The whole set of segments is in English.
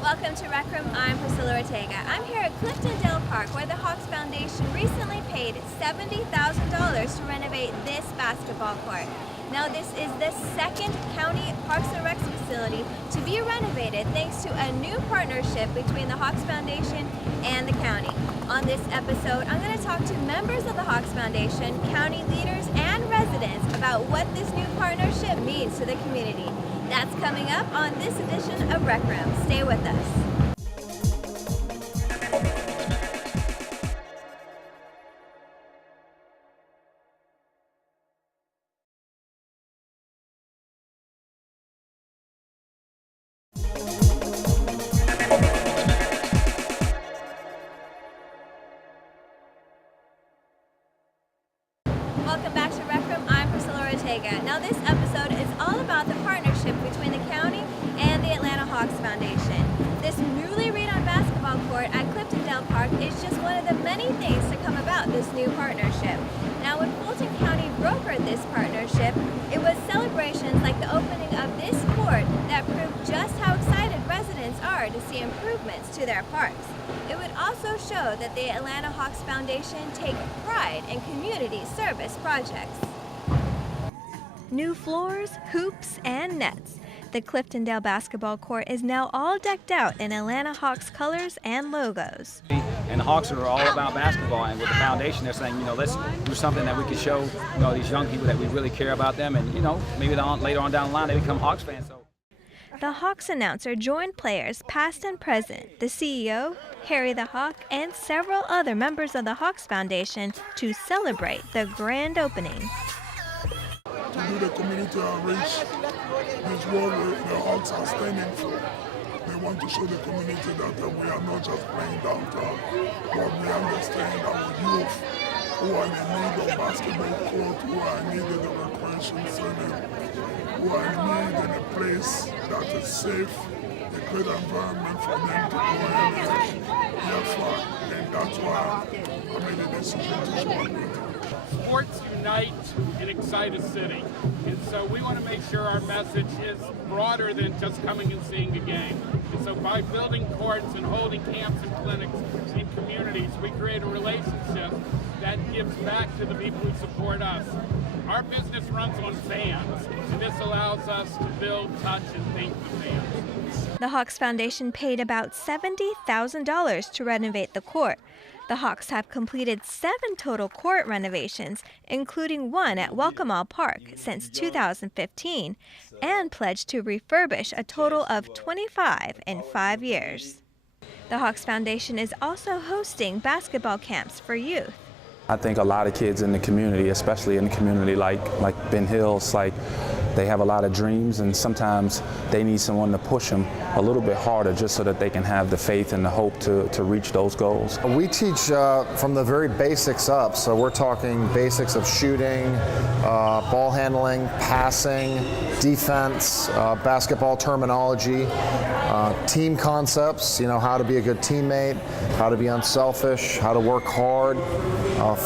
Welcome to Rec Room. I'm I'm here at Cliftondale Park, where the Hawks Foundation recently paid $70,000 to renovate this basketball court. Now, this is the second county Parks and Rec facility to be renovated thanks to a new partnership between the Hawks Foundation and the county. On this episode, I'm going to talk to members of the Hawks Foundation, county leaders, and residents about what this new partnership means to the community. That's coming up on this edition of Rec Room. Stay with us. Welcome back to Rec Room. I'm Now, this episode is all about the partnership between the county and the Atlanta Hawks Foundation. This newly redone basketball court at Cliftondale Park is just one of the many things to come about this new partnership. Now, when Fulton County brokered this partnership, it was celebrations like the opening of this court that proved just how excited residents are to see improvements to their parks. It would also show that the Atlanta Hawks Foundation take pride in community service projects. New floors, hoops, and nets. The Cliftondale basketball court is now all decked out in Atlanta Hawks colors and logos. And the Hawks are all about basketball, and with the foundation, they're saying, let's do something that we can show, these young people that we really care about them, and, maybe later on down the line they become Hawks fans. So. The Hawks announcer joined players past and present, the CEO, Harry the Hawk, and several other members of the Hawks Foundation to celebrate the grand opening. To do the community outreach, this what the Hawks are standing for. They want to show the community that we are not just playing downtown, but we understand our youth who are in need of basketball court, who are in need of the recreation center, who are in need in a place that is safe, a great environment for them to go and have fun. And that's why I made a decision to show up. Sports unite and excite a city. And so we want to make sure our message is broader than just coming and seeing a game. And so by building courts and holding camps and clinics in communities, we create a relationship that gives back to the people who support us. Our business runs on fans, and this allows us to build, touch, and think the fans. The Hawks Foundation paid about $70,000 to renovate the court. The Hawks have completed 7 total court renovations, including one at Welcome All Park since 2015, and pledged to refurbish a total of 25 in 5 years. The Hawks Foundation is also hosting basketball camps for youth. I think a lot of kids in the community, especially in a community like Ben Hills, they have a lot of dreams, and sometimes they need someone to push them a little bit harder just so that they can have the faith and the hope to reach those goals. We teach from the very basics up, so we're talking basics of shooting, ball handling, passing, defense, basketball terminology, team concepts, how to be a good teammate, how to be unselfish, how to work hard,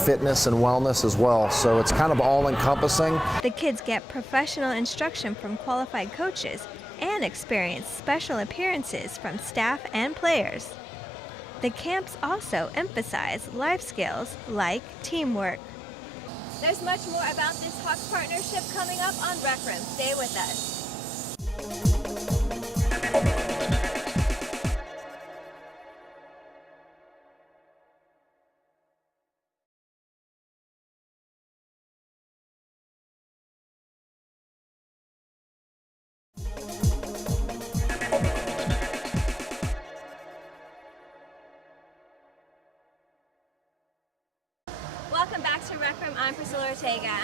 fitness and wellness as well. So it's kind of all-encompassing. The kids get professional instruction from qualified coaches and experience special appearances from staff and players. The camps also emphasize life skills like teamwork. There's much more about this Hawks partnership coming up on Rec Room. Stay with us. Welcome back to Rec Room. I'm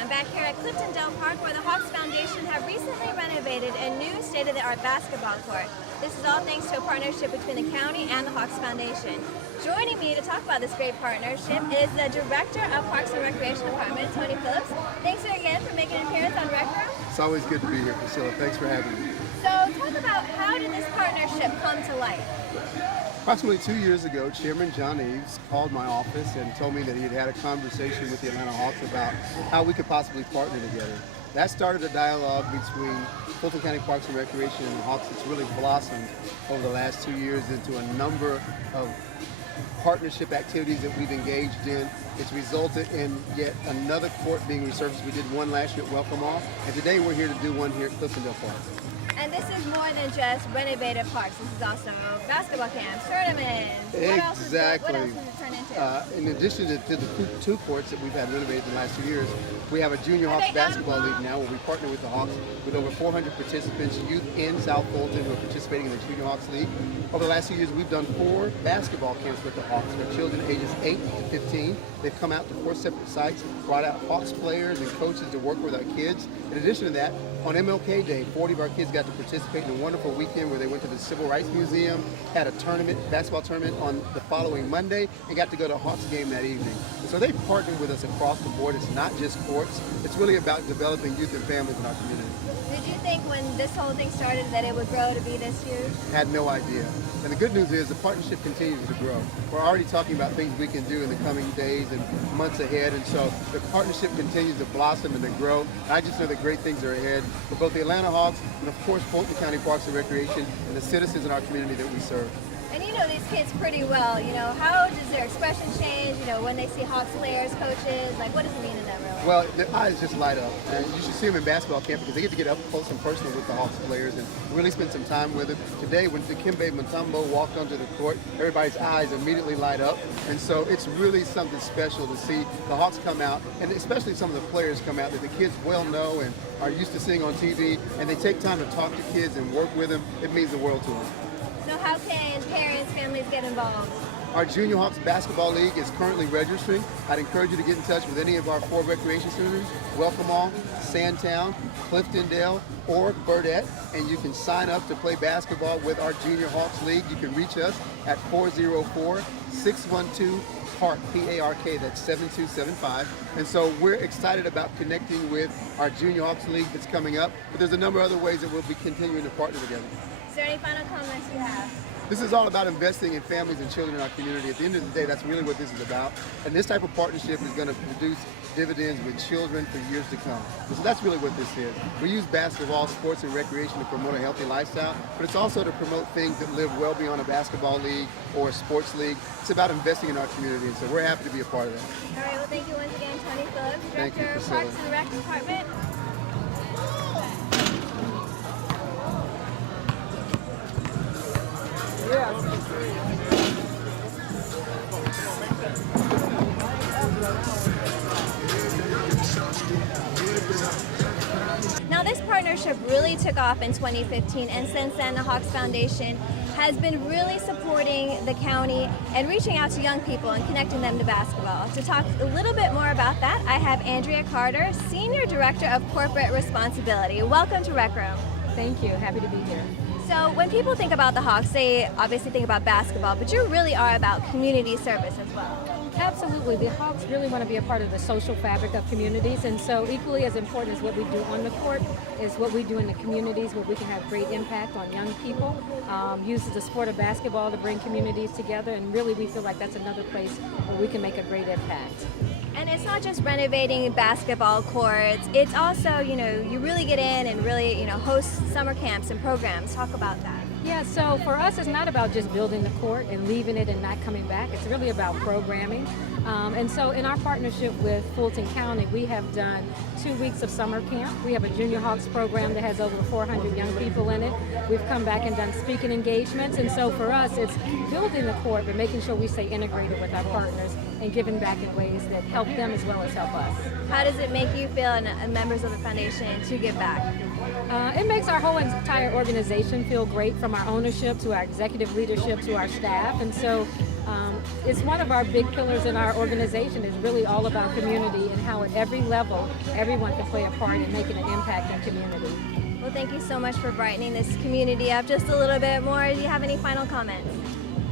I'm back here at Cliftondale Park, where the Hawks Foundation have recently renovated a new state-of-the-art basketball court. This is all thanks to a partnership between the county and the Hawks Foundation. Joining me to talk about this great partnership is the Director of Parks and Recreation Department, Tony Phillips. Thanks again for making an appearance on Rec Room. It's always good to be here, Priscilla. Thanks for having me. So talk about how did this partnership come to life? Approximately 2 years ago, Chairman John Eves called my office and told me that he had had a conversation with the Atlanta Hawks about how we could possibly partner together. That started a dialogue between Fulton County Parks and Recreation and the Hawks that's really blossomed over the last 2 years into a number of partnership activities that we've engaged in. It's resulted in yet another court being resurfaced. We did one last year at Welcome All, and today we're here to do one here at Cliftondale Park. And this is more than just renovated parks. This is also basketball camps, tournaments. What else does it turn into? In addition to the two courts that we've had renovated in the last 2 years, we have a Junior Hawks basketball league now where we partner with the Hawks with over 400 participants, youth in South Fulton who are participating in the Junior Hawks League. Over the last 2 years, we've done 4 basketball camps with the Hawks for children ages 8 to 15. They've come out to 4 separate sites, brought out Hawks players and coaches to work with our kids. In addition to that, on MLK Day, 40 of our kids got to participate in a wonderful weekend where they went to the Civil Rights Museum, had a tournament, basketball tournament on the following Monday, and got to go to a Hawks game that evening. So they partnered with us across the board. It's not just courts. It's really about developing youth and families in our community. Did you think when this whole thing started that it would grow to be this huge? Had no idea. And the good news is the partnership continues to grow. We're already talking about things we can do in the coming days and months ahead, and so the partnership continues to blossom and to grow. And I just know that great things are ahead for both the Atlanta Hawks and of course Fulton County Parks and Recreation and the citizens in our community that we serve. And you know these kids pretty well, how does their expression change, when they see Hawks players, coaches, like what does it mean to them really? Well, their eyes just light up. And you should see them in basketball camp because they get to get up close and personal with the Hawks players and really spend some time with them. Today, when Dikembe Mutombo walked onto the court, everybody's eyes immediately light up. And so it's really something special to see the Hawks come out, and especially some of the players come out that the kids well know and are used to seeing on TV, and they take time to talk to kids and work with them. It means the world to them. So how can parents, families get involved? Our Junior Hawks Basketball League is currently registering. I'd encourage you to get in touch with any of our 4 recreation centers, Welcome All, Sandtown, Cliftondale, or Burdette, and you can sign up to play basketball with our Junior Hawks League. You can reach us at 404-612-PARK, P-A-R-K, that's 7275. And so we're excited about connecting with our Junior Hawks League that's coming up, but there's a number of other ways that we'll be continuing to partner together. Is there any final comments you have? This is all about investing in families and children in our community. At the end of the day, that's really what this is about. And this type of partnership is going to produce dividends with children for years to come. So that's really what this is. We use basketball, sports, and recreation to promote a healthy lifestyle, but it's also to promote things that live well beyond a basketball league or a sports league. It's about investing in our community, and so we're happy to be a part of that. All right, well, thank you once again, Tony Phillips, Thank you, Director of Priscilla. Parks and Rec Department. Now this partnership really took off in 2015, and since then the Hawks Foundation has been really supporting the county and reaching out to young people and connecting them to basketball. To talk a little bit more about that, I have Andrea Carter, Senior Director of Corporate Responsibility. Welcome to Rec Room. Thank you. Happy to be here. So when people think about the Hawks, they obviously think about basketball, but you really are about community service as well. Absolutely. The Hawks really want to be a part of the social fabric of communities, and so equally as important as what we do on the court is what we do in the communities where we can have great impact on young people, use the sport of basketball to bring communities together, and really we feel like that's another place where we can make a great impact. And it's not just renovating basketball courts, it's also, you really get in and really, host summer camps and programs. Talk about that. Yeah, so for us, it's not about just building the court and leaving it and not coming back. It's really about programming. And so in our partnership with Fulton County, we have done 2 weeks of summer camp. We have a Junior Hawks program that has over 400 young people in it. We've come back and done speaking engagements. And so for us, it's building the court, but making sure we stay integrated with our partners and giving back in ways that help them as well as help us. How does it make you feel, and members of the foundation, to give back? It makes our whole entire organization feel great, from our ownership to our executive leadership to our staff. And so it's one of our big pillars in our organization, is really all about community and how at every level everyone can play a part in making an impact in community. Well, thank you so much for brightening this community up just a little bit more. Do you have any final comments?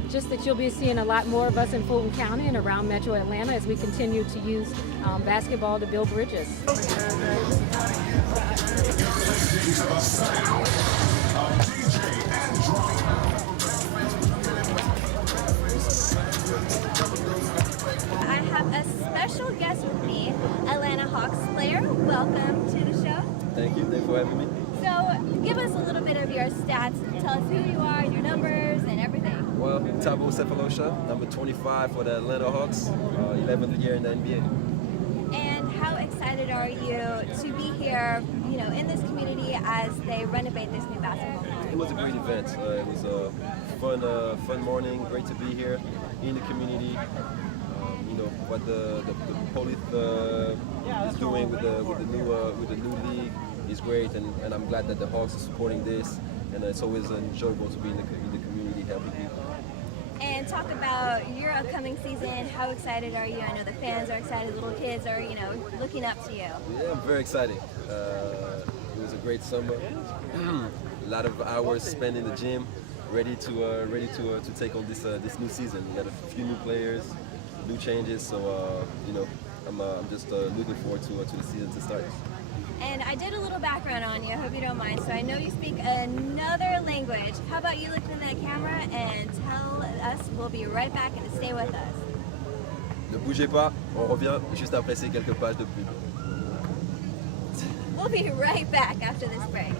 Just that you'll be seeing a lot more of us in Fulton County and around Metro Atlanta as we continue to use basketball to build bridges. DJ Thank you. Thanks for having me. So give us a little bit of your stats. Tell us who you are, your numbers, and everything. Well, Tabo Cephalosha, number 25 for the Atlanta Hawks, 11th year in the NBA. And how excited are you to be here, you know, in this community as they renovate this new basketball court? It was a great event. It was a fun morning. Great to be here in the community. You know what the police is doing with the new league is great, and I'm glad that the Hawks are supporting this. And it's always enjoyable to be in the community helping people. And talk about your upcoming season. How excited are you? I know the fans are excited. Little kids are, you know, looking up to you. Yeah, I'm very excited. It was a great summer. A lot of hours spent in the gym, ready to take on this new season. We got a few new players, new changes. So you know, I'm just looking forward to the season to start. And I did a little background on you, I hope you don't mind. So I know you speak another language. How about you look in that camera and tell us, we'll be right back, and stay with us. Ne bougez pas, on revient juste après ces quelques pages de pub. We'll be right back after this break.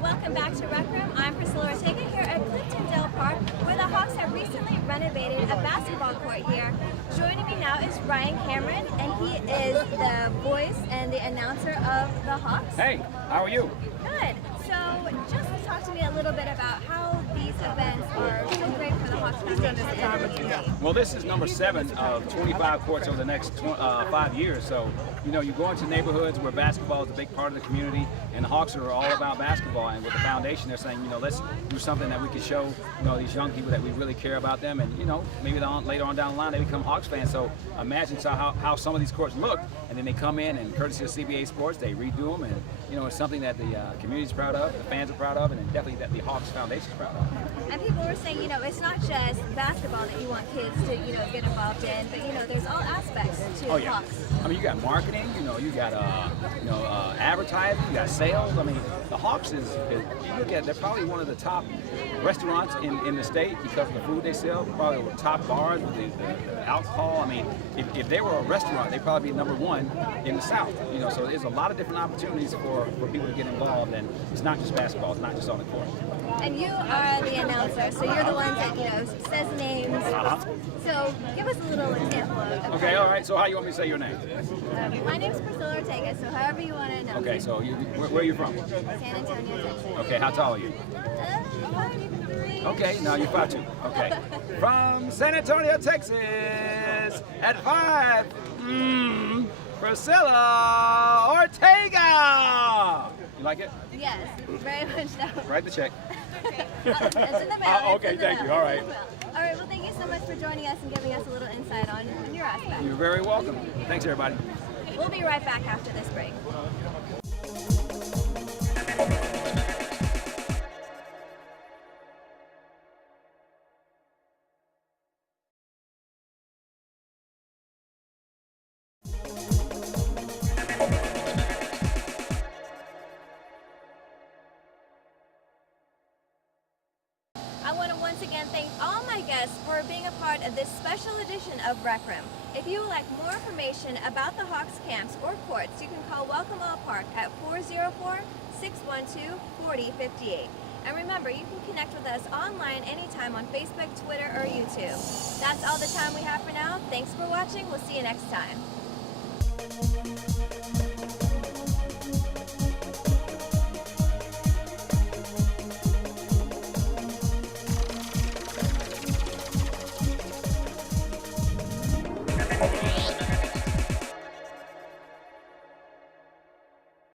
Welcome back to Rec Room. I'm Priscilla Ortega here at Cliftondale Park, where the Hawks have recently renovated a basketball court here. Joining me now is Ryan Cameron, and he is the voice and the announcer of the Hawks. Hey, how are you? Good. So just talk to me a little bit about how these events are so great for the Hawks Foundation and the community. Well, this is number 7 of 25 courts over the next 5 years. So, you know, you go into neighborhoods where basketball is a big part of the community, and the Hawks are all about basketball. And with the foundation, they're saying, you know, let's do something that we can show, you know, these young people that we really care about them. And, you know, maybe later on down the line, they become Hawks fans. So imagine how some of these courts look, and then they come in, and courtesy of CBA Sports, they redo them. And, you know, it's something that the community's proud of, the fans are proud of, and definitely that the Hawks Foundation is proud of. And people were saying, you know, it's not just basketball that you want kids to, you know, get involved in, but, you know, there's all aspects to Hawks. I mean, you got marketing, you know, you got advertising, you got sales. I mean, the Hawks is you look at, they're probably one of the top restaurants in the state because of the food they sell. Probably the top bars with the alcohol. I mean, if they were a restaurant, they'd probably be number 1 in the South. You know, so there's a lot of different opportunities for people to get involved, and it's not just basketball. It's not just on the court. And you are the announcer, so you're the one that, you know, says names. So give us a little example of Okay, all right. So how you want me to say your name? My name's Priscilla Ortega, so however you want to announce. Okay, so where are you from? San Antonio, Texas. Okay, how tall are you? 5'3". Okay, now you're 5'2". Okay. From San Antonio, Texas, at 5, Priscilla Ortega. You like it? Yes, very much so. Write the check. It's in the mail. Okay, thank you. All right. All right, well, thank you so much for joining us and giving us a little insight on your aspect. You're very welcome. Thanks, everybody. We'll be right back after this break. I want to once again thank all my guests for being a part of this special edition of Rec Room. If you would like more information about the Hawks camps or courts, you can call Welcome All Park at 404-612-4058. And remember, you can connect with us online anytime on Facebook, Twitter, or YouTube. That's all the time we have for now. Thanks for watching. We'll see you next time.